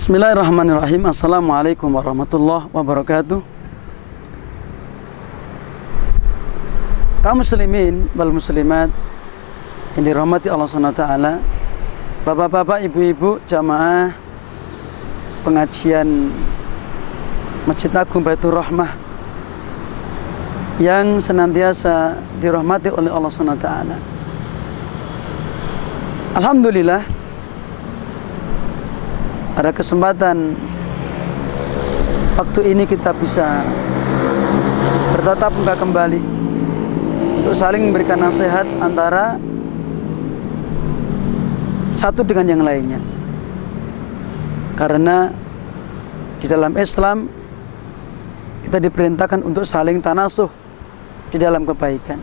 Bismillahirrahmanirrahim. Assalamualaikum warahmatullahi wabarakatuh. Kaum muslimin wal muslimat yang dirahmati Allah SWT, bapak-bapak, ibu-ibu, jamaah pengajian Masjid Agung Baitur Rahmah yang senantiasa dirahmati oleh Allah SWT. Alhamdulillah, pada kesempatan waktu ini kita bisa bertatap muka kembali untuk saling memberikan nasihat antara satu dengan yang lainnya. Karena di dalam Islam kita diperintahkan untuk saling tanasuh di dalam kebaikan.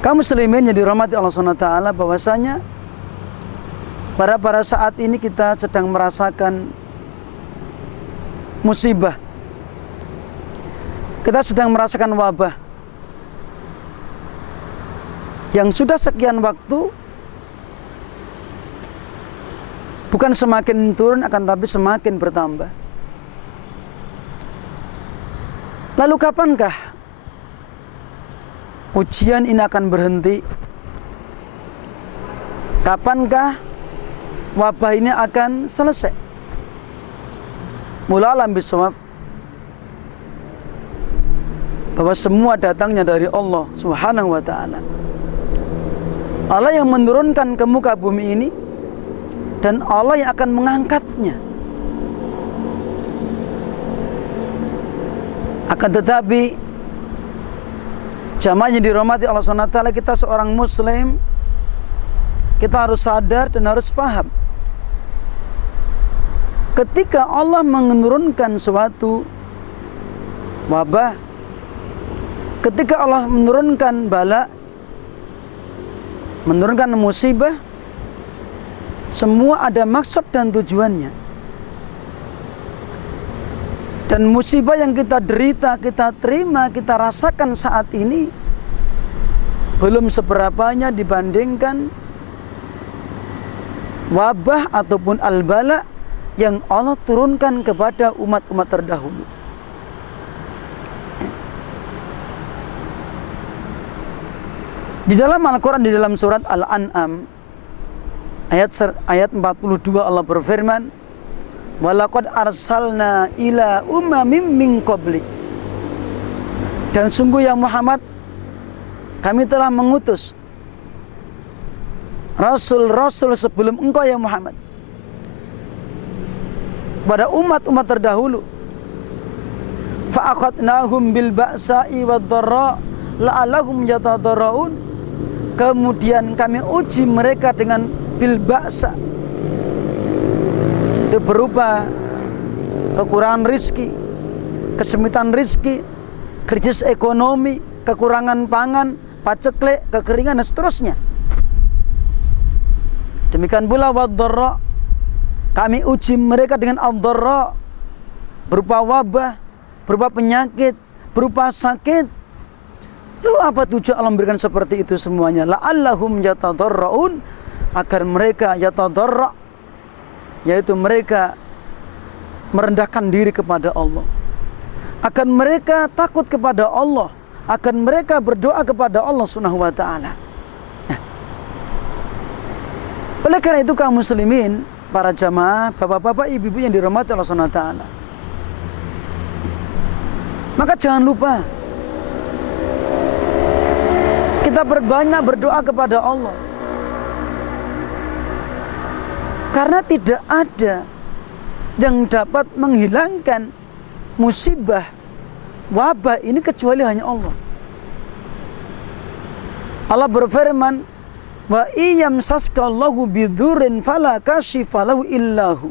Kaum muslimin yang dirahmati Allah SWT, bahwasanya pada saat ini kita sedang merasakan musibah. Kita sedang merasakan wabah yang sudah sekian waktu bukan semakin turun, akan tapi semakin bertambah. Lalu kapankah ujian ini akan berhenti? Kapankah wabah ini akan selesai? Mula alam bisawab, bahwa semua datangnya dari Allah Subhanahu wa ta'ala. Allah yang menurunkan ke muka bumi ini, dan Allah yang akan mengangkatnya. Akan tetapi jamaah yang dirahmati Allah SWT, kita seorang muslim, kita harus sadar dan harus paham, ketika Allah menurunkan suatu wabah, ketika Allah menurunkan bala, menurunkan musibah, semua ada maksud dan tujuannya. Dan musibah yang kita derita, kita terima, kita rasakan saat ini belum seberapanya dibandingkan wabah ataupun al-bala yang Allah turunkan kepada umat-umat terdahulu. Di dalam Al-Quran, di dalam surat Al-An'am ayat 42, Allah berfirman, "Walaqad arsalna ila umamin min qablik." Dan sungguh ya Muhammad, kami telah mengutus rasul-rasul sebelum engkau ya Muhammad pada umat-umat terdahulu. Fa'aqadnahum bil ba'sa'i wad-dharra la'allahum yatadarraun. Kemudian kami uji mereka dengan bil ba'sa, itu berupa kekurangan rizki, kesempitan rizki, krisis ekonomi, kekurangan pangan, paceklik, kekeringan, dan seterusnya. Demikian pula wad-dharra, kami uji mereka dengan al-dharra, berupa wabah, berupa penyakit, berupa sakit. Lalu apa tujuan Allah memberikan seperti itu semuanya? La'allahum yatadarraun, agar mereka yatadarra, yaitu mereka merendahkan diri kepada Allah, agar mereka takut kepada Allah, agar mereka berdoa kepada Allah Subhanahu wa ta'ala. Oleh karena itu kaum muslimin, para jamaah, bapak-bapak, ibu-ibu yang dirahmati Allah SWT, maka jangan lupa kita berbanyak berdoa kepada Allah, karena tidak ada yang dapat menghilangkan musibah wabah ini kecuali hanya Allah. Allah berfirman, wa iyamsaskallahu bidurrin fala kashifalahu illahu.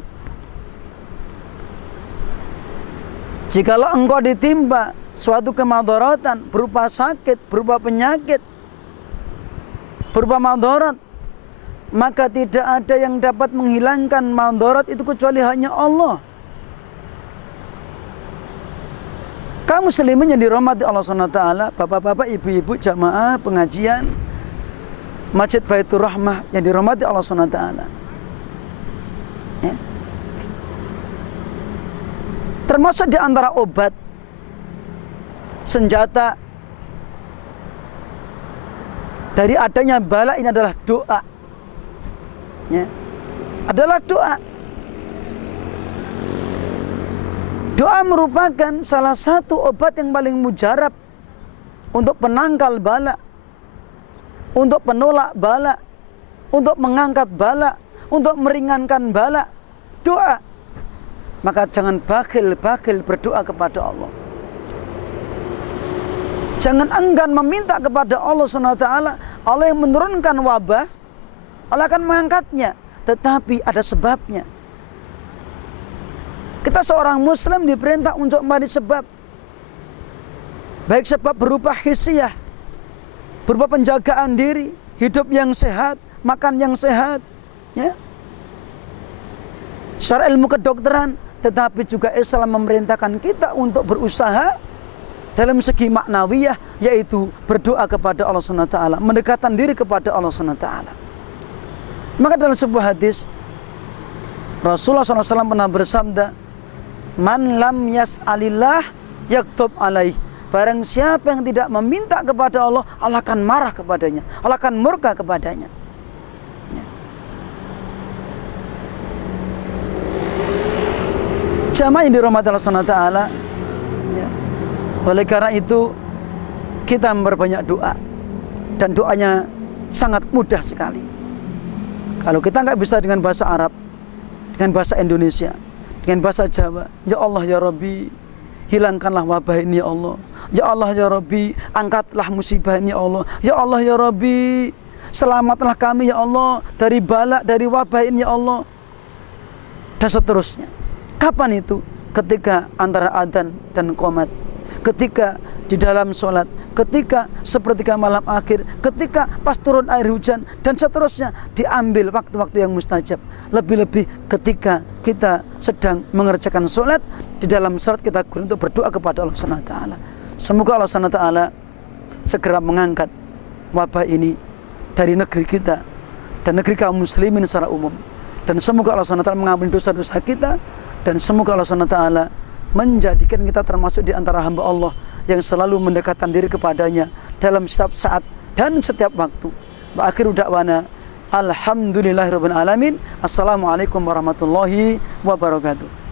Jikalau engkau ditimpa suatu kemadaratan berupa sakit, berupa penyakit, berupa madarat, maka tidak ada yang dapat menghilangkan madarat itu kecuali hanya Allah. Kaum muslimin yang dirahmati Allah SWT, bapak-bapak, ibu-ibu, jamaah pengajian Masjid Baitur Rahmah yang dirahmati Allah SWT, Termasuk di antara obat, senjata dari adanya bala ini adalah doa. Ya. Adalah doa. Doa merupakan salah satu obat yang paling mujarab untuk penangkal bala, untuk penolak bala, untuk mengangkat bala, untuk meringankan bala. Doa. Maka jangan bakhil berdoa kepada Allah. Jangan enggan meminta kepada Allah SWT. Allah yang menurunkan wabah, Allah akan mengangkatnya, tetapi ada sebabnya. Kita seorang muslim diperintah untuk mencari sebab. Baik sebab berupa hissiyah, berupa penjagaan diri, hidup yang sehat, makan yang sehat, ya. Secara ilmu kedokteran, tetapi juga Islam memerintahkan kita untuk berusaha dalam segi maknawiyah, yaitu berdoa kepada Allah SWT, mendekatkan diri kepada Allah SWT. Maka dalam sebuah hadis, Rasulullah SAW pernah bersabda, "Man lam yas'alillah yaktub alaih." Barang siapa yang tidak meminta kepada Allah, Allah akan marah kepadanya, Allah akan murka kepadanya. Jamaah yang dirahmati Allah SWT, ya. Oleh karena itu kita memperbanyak doa, dan doanya sangat mudah sekali. Kalau kita nggak bisa dengan bahasa Arab, dengan bahasa Indonesia, dengan bahasa Jawa, ya Allah ya Rabbi, hilangkanlah wabah ini ya Allah. Ya Allah ya Rabbi, angkatlah musibah ini ya Allah. Ya Allah ya Rabbi, selamatlah kami ya Allah dari bala, dari wabah ini ya Allah. Dan seterusnya. Kapan itu? Ketika antara adzan dan qomat, ketika di dalam sholat, ketika sepertiga malam akhir, ketika pas turun air hujan, dan seterusnya. Diambil waktu-waktu yang mustajab. Lebih-lebih ketika kita sedang mengerjakan sholat, di dalam sholat kita untuk berdoa kepada Allah SWT. Semoga Allah SWT segera mengangkat wabah ini dari negeri kita dan negeri kaum muslimin secara umum. Dan semoga Allah SWT mengampuni dosa-dosa kita, dan semoga Allah SWT menjadikan kita termasuk di antara hamba Allah yang selalu mendekatkan diri kepadanya dalam setiap saat dan setiap waktu. Wa akhiru da'wana alhamdulillahirabbil alamin. Assalamualaikum warahmatullahi wabarakatuh.